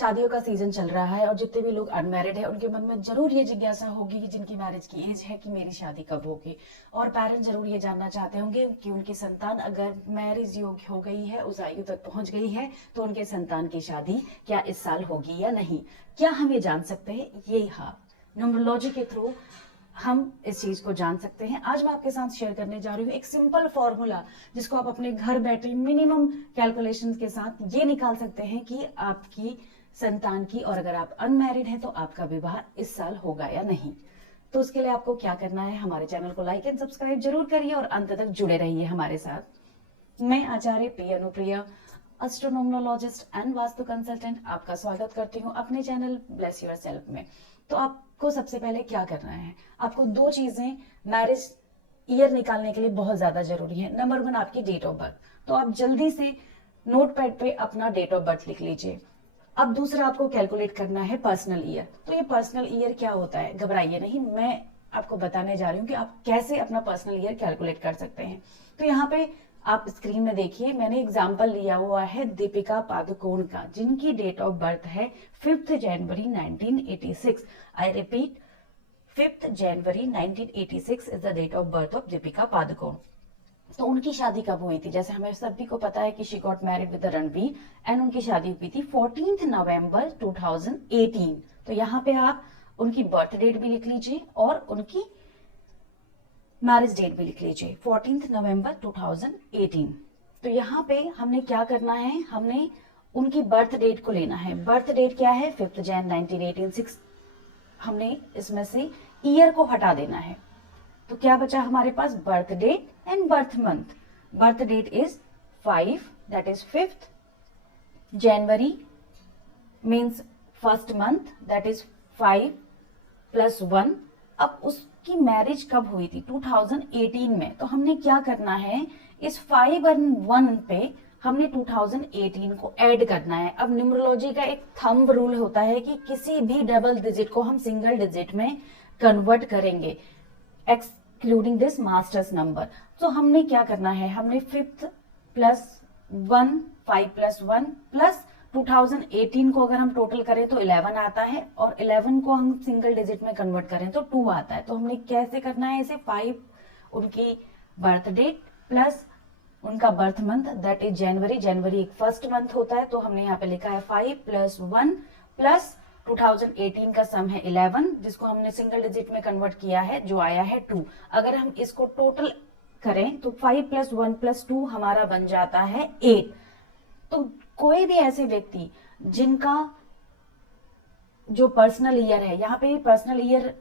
शादियों का सीजन चल रहा है और जितने भी लोग अनमैरिड है उनके मन में जरूर ये जिज्ञासा होगी कि जिनकी मैरिज की एज है कि मेरी शादी कब होगी। और पेरेंट्स जरूर ये जानना चाहते होंगे कि उनकी संतान अगर मैरिज योग्य हो गई है, उस आयु तक पहुंच गई है, तो उनके संतान की शादी क्या इस साल होगी या नहीं। क्या हम ये जान सकते हैं? ये हाँ, न्यूमरोलॉजी के थ्रू हम इस चीज को जान सकते हैं। आज मैं आपके साथ शेयर करने जा रही हूँ एक सिंपल फॉर्मूला, जिसको आप अपने घर बैठे मिनिमम कैलकुलेशंस के साथ ये निकाल सकते हैं कि आपकी संतान की, और अगर आप अनमैरिड हैं तो आपका विवाह इस साल होगा या नहीं। तो उसके लिए आपको क्या करना है, हमारे चैनल को लाइक एंड सब्सक्राइब जरूर करिए और अंत तक जुड़े रहिए हमारे साथ। मैं Acharya P Anupriya, astronumerologist and vastu consultant, आपका स्वागत करती हूँ अपने चैनल ब्लेस योर सेल्फ में। तो आपको सबसे पहले क्या करना है, आपको दो चीजें मैरिज ईयर निकालने के लिए बहुत ज्यादा जरूरी है। नंबर 1 आपकी डेट ऑफ बर्थ, तो आप जल्दी से नोटपैड पे अपना डेट ऑफ बर्थ लिख लीजिए। अब दूसरा आपको कैलकुलेट करना है पर्सनल ईयर। तो ये पर्सनल ईयर क्या होता है, घबराइए नहीं, मैं आपको बताने जा रही हूँ कि आप कैसे अपना पर्सनल ईयर कैलकुलेट कर सकते हैं। तो यहाँ पे आप स्क्रीन में देखिए, मैंने एग्जाम्पल लिया हुआ है दीपिका पादुकोण का, जिनकी डेट ऑफ बर्थ है 5 जनवरी 1986। I repeat, 5 January 1986 is the date of birth of Deepika Padukone. तो उनकी शादी कब हुई थी? जैसे हमें सभी को पता है कि she got married with Ranveer and उनकी शादी हुई थी 14 नवंबर 2018। तो यहाँ पे आप उनकी बर्थ डेट भी लिख लीजिए और उनकी मैरिज डेट भी लिख लीजिए, 14 नवंबर 2018। तो यहाँ पे हमने क्या करना है, हमने उनकी बर्थ डेट को लेना है। बर्थ डेट क्या है? 5 जैन 1986। हमने इसमें से ईयर को हटा देना है। तो क्या बचा हमारे पास? Birth date and birth month. Birth date is 5, that is 5th January, means first month, that is 5 + 1। अब उसकी मैरिज कब हुई थी? 2018 में। तो हमने क्या करना है, इस 5 और 1 पे हमने 2018 को ऐड करना है। अब न्यूमरोलॉजी का एक थंब रूल होता है कि किसी भी डबल डिजिट को हम सिंगल डिजिट में कन्वर्ट करेंगे, एक्सक्लूडिंग दिस मास्टर्स नंबर। तो हमने क्या करना है, हमने 5th + 1, 5 + 1 प्लस 2018 को अगर हम टोटल करें तो 11 आता है, और 11 को हम सिंगल डिजिट में कन्वर्ट करें तो 2 आता है। तो हमने कैसे करना है इसे, 5 उनकी बर्थ डेट प्लस उनका birth month, that is January. जनवरी एक फर्स्ट मंथ होता है, तो हमने यहाँ पे लिखा है 5 + 1 प्लस 2018 का सम है 11, जिसको हमने सिंगल डिजिट में कन्वर्ट किया है, जो आया है 2। अगर हम इसको टोटल करें तो 5 + 1 + 2 हमारा बन जाता है 8। तो कोई भी ऐसे व्यक्ति जिनका जो पर्सनल ईयर है, यहाँ पे पर्सनल ईयर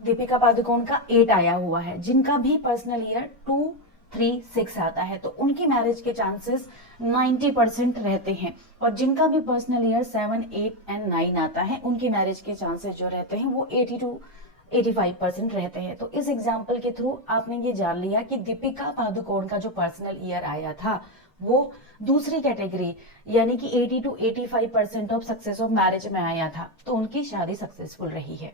दीपिका पादुकोण का 8 आया हुआ है, जिनका भी पर्सनल ईयर 2, 3, 6 आता है, तो उनकी मैरिज के चांसेस 90% रहते हैं। और जिनका भी पर्सनल ईयर 7, 8 एंड 9 आता है, उनकी मैरिज के चांसेस जो रहते हैं वो 85% रहते हैं। तो इस एग्जाम्पल के थ्रू आपने ये जान लिया कि दीपिका पादुकोण का जो पर्सनल ईयर आया था वो दूसरी कैटेगरी, यानी कि 80 to 85% of success of marriage में आया था। तो उनकी शादी सक्सेसफुल रही है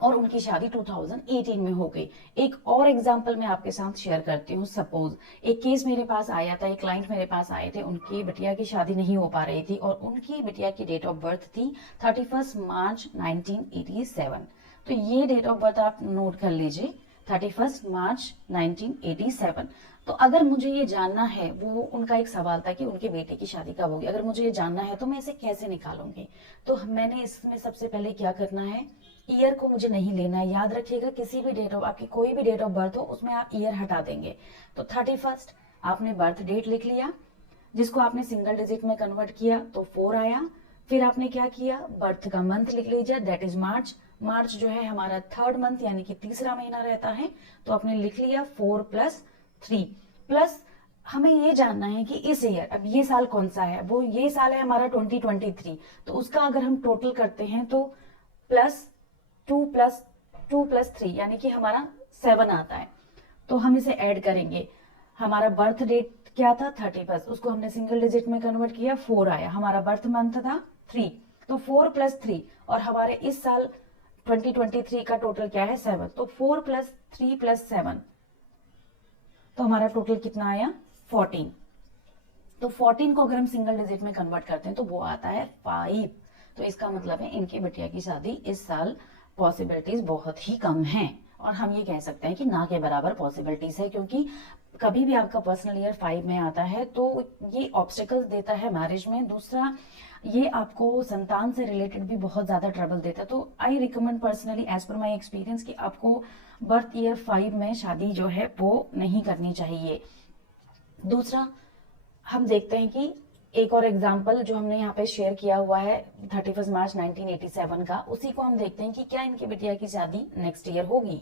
और उनकी शादी 2018 में हो गई। एक और एग्जांपल मैं आपके साथ शेयर करती हूँ। सपोज एक केस मेरे पास आया था, एक क्लाइंट मेरे पास आए थे, उनकी बिटिया की शादी नहीं हो पा रही थी और उनकी बिटिया की डेट ऑफ बर्थ थी 31 मार्च 1987। तो ये डेट ऑफ बर्थ आप नोट कर लीजिए, 31 मार्च 1987। तो अगर मुझे ये जानना है, वो उनका एक सवाल था कि उनके बेटे की शादी कब होगी, अगर मुझे ये जानना है तो मैं इसे कैसे निकालूंगी। तो मैंने इसमें सबसे पहले क्या करना है, ईयर को मुझे नहीं लेना है। याद रखिएगा, किसी भी डेट ऑफ, आपकी कोई भी डेट ऑफ बर्थ हो उसमें आप ईयर हटा देंगे। तो 31 आपने बर्थ डेट लिख लिया, जिसको आपने सिंगल डिजिट में कन्वर्ट किया तो 4 आया। फिर आपने क्या किया, बर्थ का मंथ लिख लीजिए, दैट इज मार्च। मार्च जो है हमारा 3rd मंथ यानी कि तीसरा महीना रहता है, तो आपने लिख लिया 4 + 3 प्लस हमें ये जानना है कि इस ईयर, अब ये साल कौन सा है, वो ये साल है हमारा 2023। तो उसका अगर हम टोटल करते हैं तो +2 + 2 + 3 यानी कि हमारा 7 आता है। तो हम इसे ऐड करेंगे। हमारा बर्थ डेट क्या था, 31, उसको हमने सिंगल डिजिट में कन्वर्ट किया, 4 आया। हमारा बर्थ मंथ था 3, तो 4 + 3, और हमारे इस साल 2023 का टोटल क्या है, 7। तो 4 + 3 + 7, तो हमारा टोटल कितना आया, 14। तो 14 को अगर हम सिंगल डिजिट में कन्वर्ट करते हैं तो वो आता है 5। तो इसका मतलब है इनकी बिटिया की शादी इस साल पॉसिबिलिटीज बहुत ही कम हैं, और हम ये कह सकते हैं कि ना के बराबर पॉसिबिलिटीज है, क्योंकि कभी भी आपका पर्सनल ईयर 5 में आता है तो ये ऑब्स्टिकल्स देता है मैरिज में। दूसरा, ये आपको संतान से रिलेटेड भी बहुत ज्यादा ट्रबल देता है। तो I recommend personally as per my experience कि आपको बर्थ ईयर 5 में शादी जो है वो नहीं करनी चाहिए। दूसरा, हम देखते हैं कि एक और एग्जाम्पल जो हमने यहाँ पे शेयर किया हुआ है 31 मार्च 1987 का, उसी को हम देखते हैं कि क्या इनकी बिटिया की शादी नेक्स्ट ईयर होगी।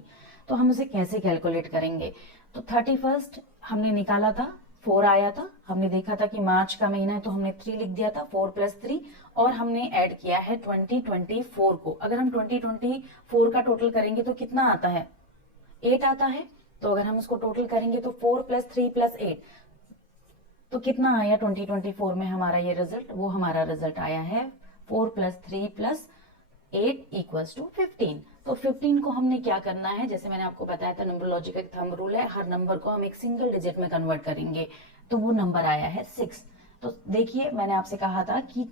तो हम उसे कैसे कैलकुलेट करेंगे। तो 31 हमने निकाला था, 4 आया था, हमने देखा था कि मार्च का महीना है तो हमने 3 लिख दिया था, 4 + 3, और हमने ऐड किया है 2024 को। अगर हम 2024 का टोटल करेंगे तो कितना आता है, 8 आता है। तो अगर हम उसको टोटल करेंगे तो 4 + 3 + 8, तो कितना आया 2024 में हमारा ये रिजल्ट, वो हमारा रिजल्ट आया है 4 + 3 + 8 = 15। तो 15 को हमने क्या करना है, जैसे मैंने आपको बताया था नंबरोलॉजी का एक थंब रूल है, हर नंबर को हम एक सिंगल डिजिट में कन्वर्ट करेंगे, तो वो नंबर आया है 6। तो देखिए मैंने आपसे कहा था कि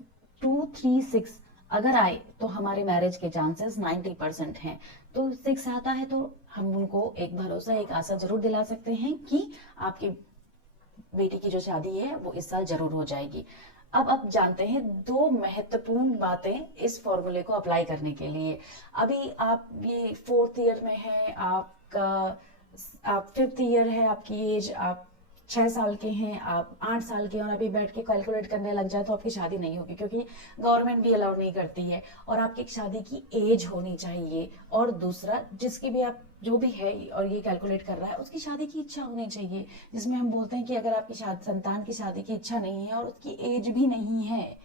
236 अगर आए तो हमारे मैरिज के चांसेस 90% हैं। तो 6 आता है तो हम उनको एक भरोसा, एक आशा जरूर दिला सकते हैं कि आपकी बेटी की जो शादी है वो इस साल जरूर हो जाएगी। अब जानते हैं 2 महत्वपूर्ण बातें इस फॉर्मूले को अप्लाई करने के लिए। अभी आप ये 4th ईयर में है आपका, आप 5th ईयर है आपकी एज, आप 6 साल के हैं, आप 8 साल के हैं, और अभी बैठ के कैलकुलेट करने लग जाए तो आपकी शादी नहीं होगी, क्योंकि गवर्नमेंट भी अलाउ नहीं करती है। और आपकी शादी की एज होनी चाहिए, और दूसरा जिसकी भी आप जो भी है और ये कैलकुलेट कर रहा है उसकी शादी की इच्छा होनी चाहिए, जिसमें हम बोलते हैं कि अगर आपकी संतान की शादी की इच्छा नहीं है और उसकी एज भी नहीं है,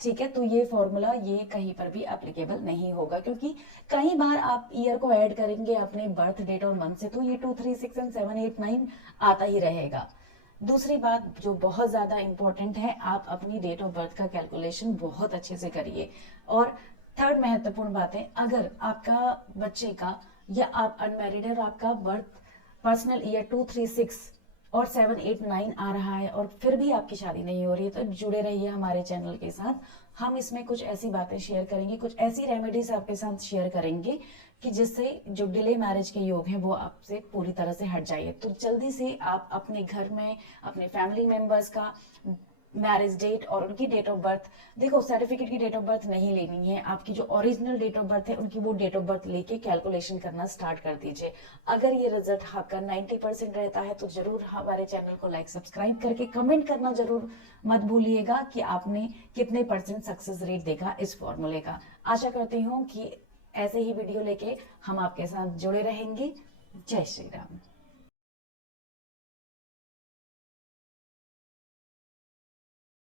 ठीक है, तो ये फॉर्मूला ये कहीं पर भी एप्लीकेबल नहीं होगा, क्योंकि कई बार आप ईयर को ऐड करेंगे अपने बर्थ डेट और मंथ से तो ये 2, 3, 6 और 7, 8, 9 आता ही रहेगा। दूसरी बात जो बहुत ज्यादा इंपॉर्टेंट है, आप अपनी डेट ऑफ बर्थ का कैलकुलेशन बहुत अच्छे से करिए। और थर्ड महत्वपूर्ण बात है, अगर आपका बच्चे का या आप अनमैरिड है और आपका बर्थ पर्सनल ईयर 236 और 7, 8, 9 आ रहा है और फिर भी आपकी शादी नहीं हो रही है, तो जुड़े रहिए हमारे चैनल के साथ। हम इसमें कुछ ऐसी बातें शेयर करेंगे, कुछ ऐसी रेमेडीज आपके साथ शेयर करेंगे कि जिससे जो डिले मैरिज के योग हैं वो आपसे पूरी तरह से हट जाइए। तो जल्दी से आप अपने घर में अपने फैमिली मेंबर्स का मैरिज डेट और उनकी डेट ऑफ बर्थ, देखो सर्टिफिकेट की डेट ऑफ बर्थ नहीं लेनी है, आपकी जो ओरिजिनल डेट ऑफ बर्थ है उनकी वो डेट ऑफ बर्थ लेके कैलकुलेशन करना स्टार्ट कर दीजिए। अगर ये रिजल्ट आपका 90% रहता है तो जरूर हमारे चैनल को लाइक सब्सक्राइब करके कमेंट करना जरूर मत भूलिएगा कि आपने कितने % सक्सेस रेट देखा इस फॉर्मूले का। आशा करती हूँ कि ऐसे ही वीडियो लेके हम आपके साथ जुड़े रहेंगे। जय श्री राम।